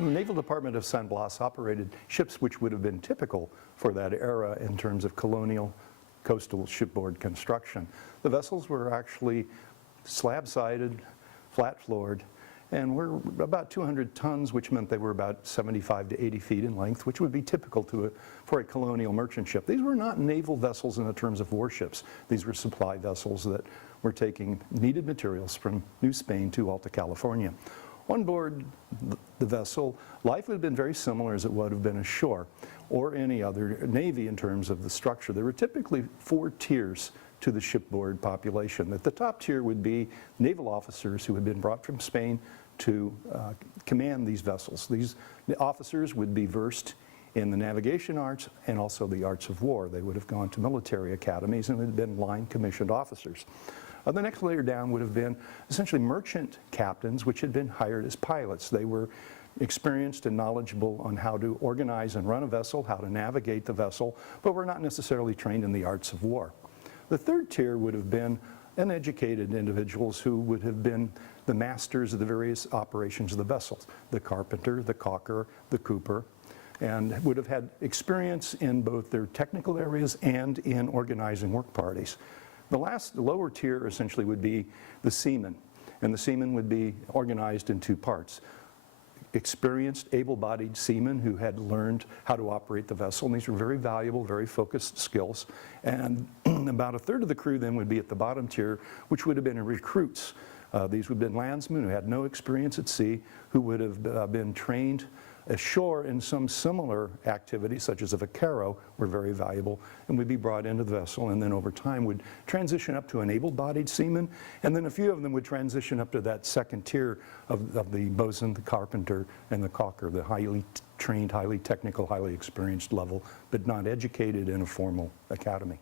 Naval Department of San Blas operated ships which would have been typical for that era in terms of colonial coastal shipboard construction. The vessels were actually slab-sided, flat-floored, and were about 200 tons, which meant they were about 75 to 80 feet in length, which would be typical for a colonial merchant ship. These were not naval vessels in the terms of warships. These were supply vessels that were taking needed materials from New Spain to Alta California. On board the vessel, life would have been very similar as it would have been ashore or any other navy in terms of the structure. There were typically 4 tiers to the shipboard population. At the top tier would be naval officers who had been brought from Spain to command these vessels. These officers would be versed in the navigation arts and also the arts of war. They would have gone to military academies and had been line commissioned officers. The next layer down would have been essentially merchant captains, which had been hired as pilots. They were experienced and knowledgeable on how to organize and run a vessel, how to navigate the vessel, but were not necessarily trained in the arts of war. The third tier would have been uneducated individuals who would have been the masters of the various operations of the vessels, the carpenter, the caulker, the cooper, and would have had experience in both their technical areas and in organizing work parties. The lower tier essentially would be the seamen, and the seamen would be organized in 2 parts. Experienced, able-bodied seamen who had learned how to operate the vessel, and these were very valuable, very focused skills. And about a third of the crew then would be at the bottom tier, which would have been recruits. These would have been landsmen who had no experience at sea, who would have been trained ashore in some similar activities, such as a vaquero, were very valuable, and would be brought into the vessel, and then over time would transition up to an able-bodied seaman, and then a few of them would transition up to that second tier of the bosun, the carpenter, and the caulker, the highly trained, highly technical, highly experienced level, but not educated in a formal academy.